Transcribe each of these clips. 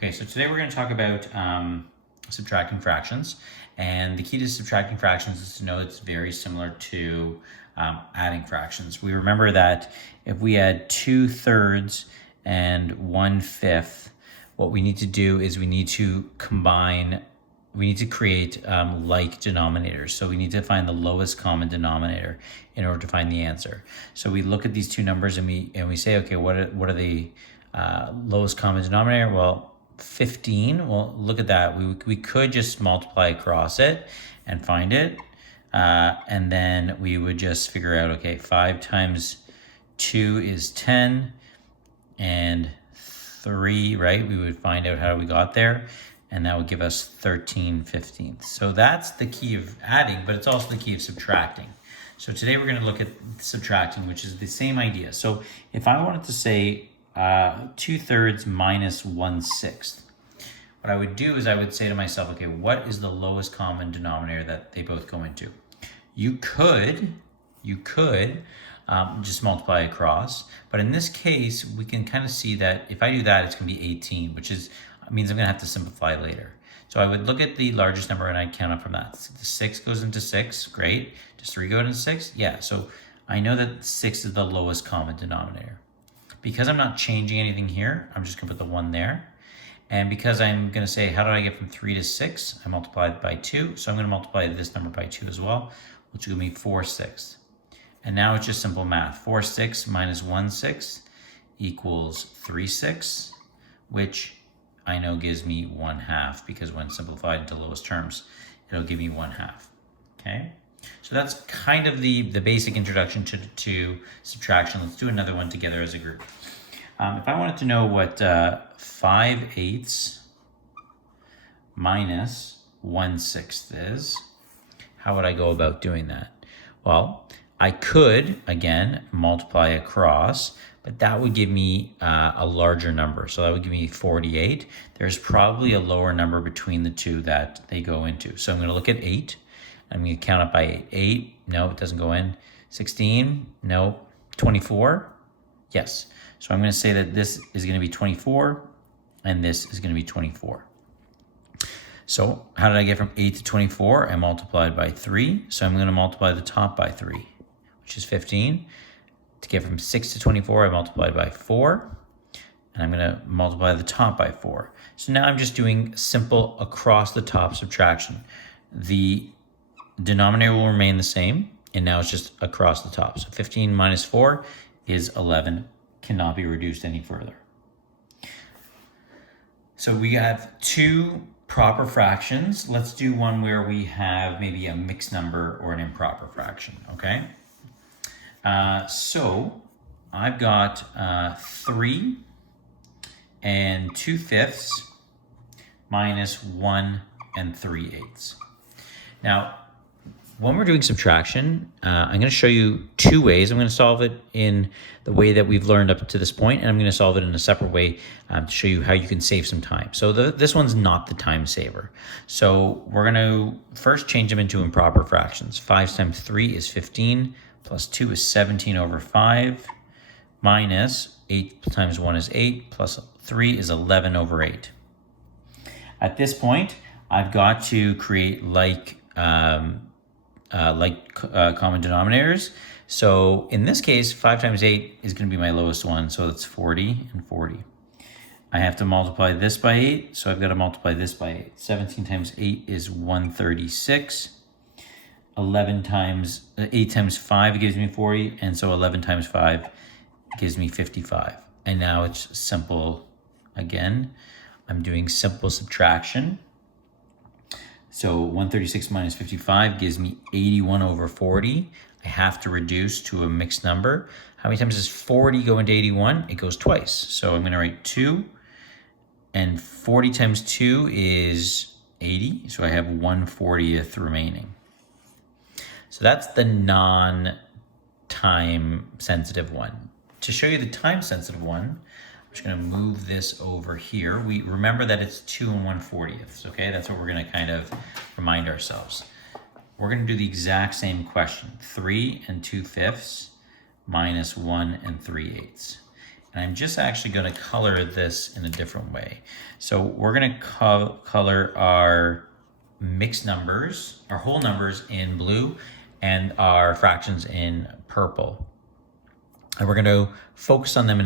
Okay, so today we're going to talk about subtracting fractions. And the key to subtracting fractions is to know it's very similar to adding fractions. We remember that if we add 2/3 and 1/5, what we need to do is we need to combine, we need to create like denominators. So we need to find the lowest common denominator in order to find the answer. So we look at these two numbers and we say, okay, what are the lowest common denominator? Well, 15. Well, look at that. We could just multiply across it and find it. And then we would just figure out, okay, 5 times 2 is 10 and 3, right? We would find out how we got there, and that would give us 13/15. So that's the key of adding, but it's also the key of subtracting. So today we're going to look at subtracting, which is the same idea. So if I wanted to say 2/3 minus 1/6, what I would do is I would say to myself, okay, what is the lowest common denominator that they both go into? You could just multiply across, but in this case, we can kind of see that if I do that, it's going to be 18, which means I'm going to have to simplify later. So I would look at the largest number and I'd count up from that. The 6 goes into 6, great. Does 3 go into 6? Yeah, so I know that 6 is the lowest common denominator. Because I'm not changing anything here, I'm just going to put the 1 there. And because I'm going to say, how do I get from 3 to 6? I multiplied by 2, so I'm going to multiply this number by 2 as well, which will give me 4/6. And now it's just simple math. 4/6 minus 1/6 equals 3/6, which I know gives me 1/2, because when simplified into lowest terms, it'll give me 1/2. Okay? So that's kind of the basic introduction to subtraction. Let's do another one together as a group. If I wanted to know what 5/8 minus 1/6 is, how would I go about doing that? Well, I could, again, multiply across, but that would give me a larger number. So that would give me 48. There's probably a lower number between the two that they go into. So I'm going to look at 8. I'm going to count up by 8. 8, no, it doesn't go in. 16, no. 24, yes. So I'm going to say that this is going to be 24, and this is going to be 24. So how did I get from 8 to 24? I multiplied by 3. So I'm going to multiply the top by 3, which is 15. To get from 6 to 24, I multiplied by 4. And I'm going to multiply the top by 4. So now I'm just doing simple across the top subtraction. The denominator will remain the same, and now it's just across the top. So 15 minus 4 is 11, cannot be reduced any further. So we have two proper fractions. Let's do one where we have maybe a mixed number or an improper fraction, okay? So I've got 3 and 2/5 minus 1 and 3/8. Now, when we're doing subtraction, I'm going to show you two ways. I'm going to solve it in the way that we've learned up to this point, and I'm going to solve it in a separate way to show you how you can save some time. So this one's not the time saver. So we're going to first change them into improper fractions. 5 times 3 is 15, plus 2 is 17/5, minus 8 times 1 is 8, plus 3 is 11/8. At this point, I've got to create common denominators. So in this case, 5 times 8 is going to be my lowest one. So it's 40 and 40. I have to multiply this by 8. So I've got to multiply this by 8. 17 times 8 is 136. 8 times 5 gives me 40. And so 11 times 5 gives me 55. And now it's simple again. I'm doing simple subtraction. So 136 minus 55 gives me 81/40. I have to reduce to a mixed number. How many times does 40 go into 81? It goes twice. So I'm going to write 2. And 40 times 2 is 80. So I have 1/40 remaining. So that's the non-time sensitive one. To show you the time sensitive one, I'm just going to move this over here. We remember that it's 2 and 1/40. Okay, that's what we're going to kind of remind ourselves. We're going to do the exact same question. 3 and 2/5 minus 1 and 3/8. And And I'm just actually going to color this in a different way. So we're going to color our mixed numbers, our whole numbers in blue, and our fractions in purple. And we're going to focus on them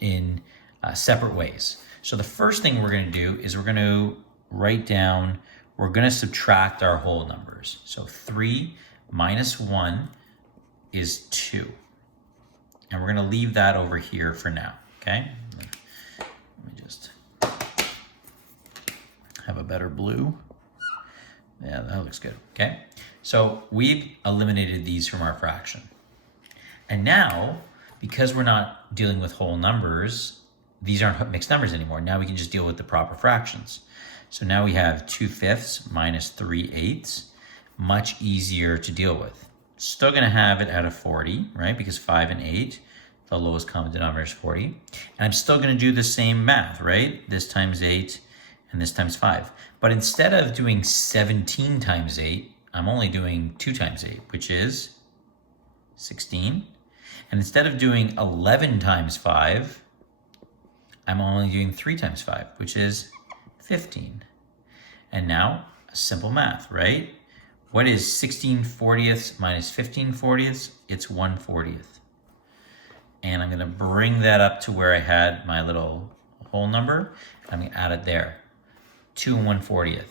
in separate ways. So the first thing we're going to do is we're going to write down, we're going to subtract our whole numbers. So 3 minus 1 is 2. And we're going to leave that over here for now, okay? Let me just have a better blue. Yeah, that looks good, okay? So we've eliminated these from our fraction. And now, because we're not dealing with whole numbers, these aren't mixed numbers anymore. Now we can just deal with the proper fractions. So now we have 2/5 minus 3/8, much easier to deal with. Still gonna have it out of 40, right? Because 5 and 8, the lowest common denominator is 40. And I'm still gonna do the same math, right? This times 8 and this times 5. But instead of doing 17 times 8, I'm only doing 2 times 8, which is 16. And instead of doing 11 times 5, I'm only doing 3 times 5, which is 15. And now, simple math, right? What is 16/40 minus 15/40? It's 1/40. And I'm going to bring that up to where I had my little whole number. I'm going to add it there. 2 and 1/40.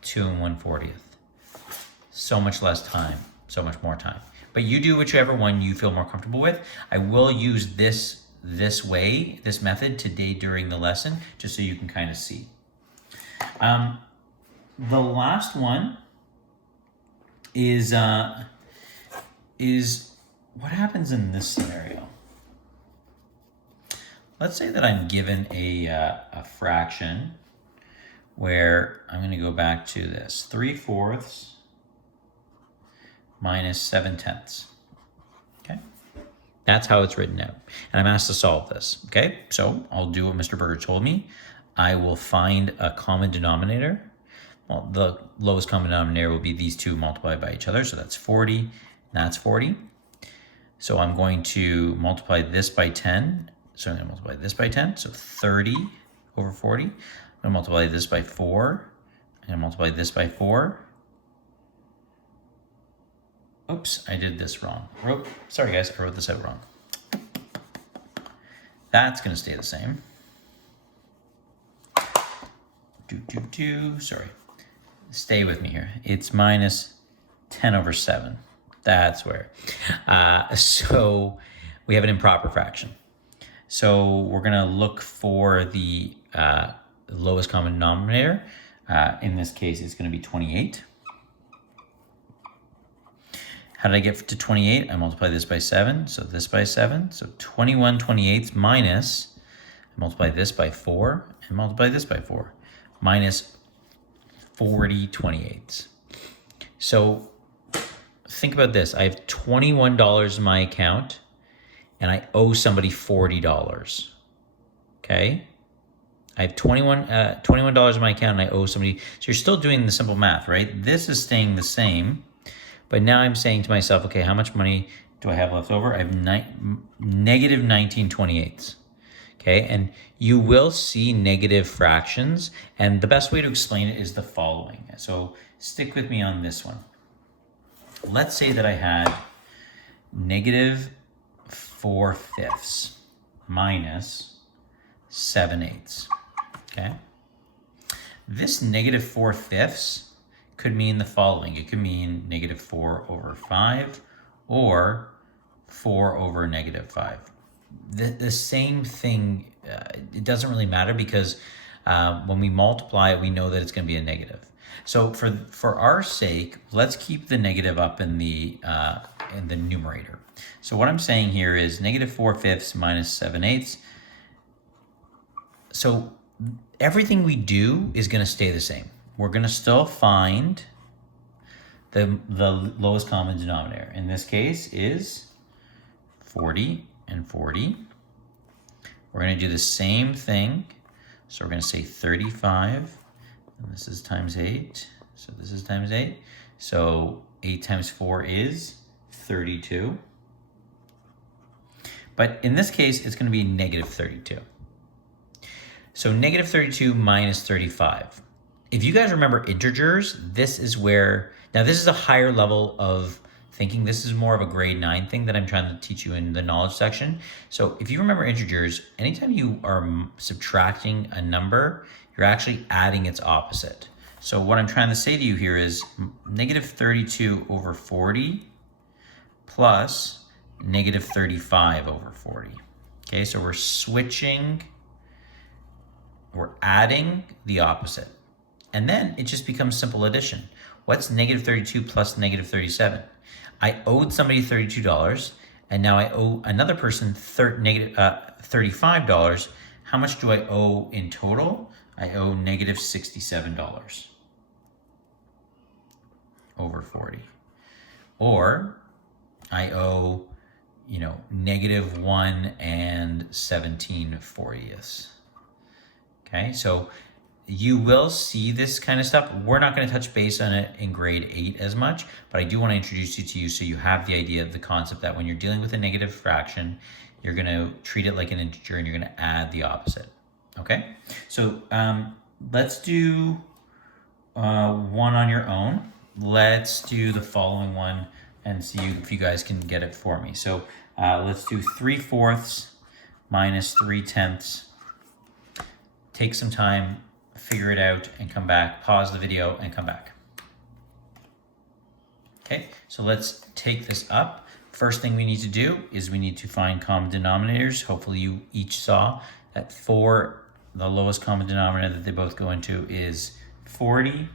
2 and 1/40. So much less time, so much more time. But you do whichever one you feel more comfortable with. I will use this method today during the lesson, just so you can kind of see. The last one is what happens in this scenario. Let's say that I'm given a fraction where I'm going to go back to this 3/4 minus 7/10. Okay, that's how it's written out, and I'm asked to solve this. Okay, so I'll do what Mr. Berger told me. I will find a common denominator. Well, the lowest common denominator will be these two multiplied by each other, so that's 40, and that's 40. So I'm going to multiply this by 10. So I'm going to multiply this by 10, so 30 over 40. I'm going to multiply this by 4. I'm going to multiply this by 4. Oops, I did this wrong. Sorry guys, I wrote this out wrong. That's going to stay the same. Sorry. Stay with me here. It's minus 10 over 7. That's where. So we have an improper fraction. So we're going to look for the lowest common denominator. In this case, it's going to be 28. How did I get to 28? I multiply this by 7, so this by 7. So 21/28 minus, I multiply this by 4, and multiply this by 4, minus 40/28. So think about this. I have $21 in my account, and I owe somebody $40. Okay? I have $21 in my account, and I owe somebody. So you're still doing the simple math, right? This is staying the same. But now I'm saying to myself, okay, how much money do I have left over? I have negative 19/28. Okay, and you will see negative fractions, and the best way to explain it is the following. So stick with me on this one. Let's say that I had negative 4/5 minus 7/8. Okay, this negative 4/5 could mean the following. It could mean negative 4 over 5 or 4 over negative 5. The same thing, it doesn't really matter because when we multiply it, we know that it's going to be a negative. So for our sake, let's keep the negative up in the numerator. So what I'm saying here is negative 4/5 minus 7/8. So everything we do is going to stay the same. We're going to still find the lowest common denominator. In this case is 40 and 40. We're going to do the same thing. So we're going to say 35, and this is times 8. So this is times 8. So 8 times 4 is 32. But in this case, it's going to be negative 32. So negative 32 minus 35. If you guys remember integers, this is where, now this is a higher level of thinking. This is more of a grade 9 thing that I'm trying to teach you in the knowledge section. So if you remember integers, anytime you are subtracting a number, you're actually adding its opposite. So what I'm trying to say to you here is negative 32 over 40 plus negative 35 over 40. Okay, so we're adding the opposite. And then it just becomes simple addition. What's negative 32 plus negative 37? I owed somebody $32, and now I owe another person negative $35. How much do I owe in total? I owe negative $67 over 40. Or I owe, negative 1 and 17/40. Okay, so you will see this kind of stuff. We're not going to touch base on it in grade 8 as much, but I do want to introduce you to you so you have the idea of the concept that when you're dealing with a negative fraction, you're going to treat it like an integer and you're going to add the opposite. Okay, so let's do one on your own. Let's do the following one and see if you guys can get it for me. So let's do 3/4 minus 3/10. Take some time, figure it out, and come back. Pause the video and come back. Okay, so let's take this up. First thing we need to do is we need to find common denominators. Hopefully you each saw that 4, the lowest common denominator that they both go into is 40.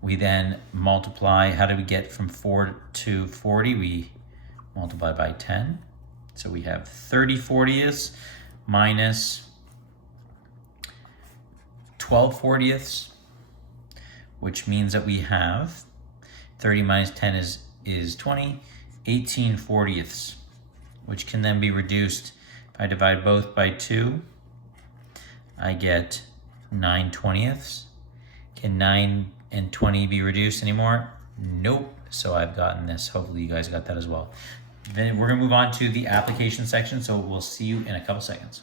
We then multiply. How do we get from 4 to 40? We multiply by 10. So we have 30/40 minus 12/40, which means that we have 30 minus 10 is 20, 18/40, which can then be reduced. If I divide both by 2, I get 9/20. Can 9 and 20 be reduced anymore? Nope. So I've gotten this. Hopefully you guys got that as well. Then we're going to move on to the application section, so we'll see you in a couple seconds.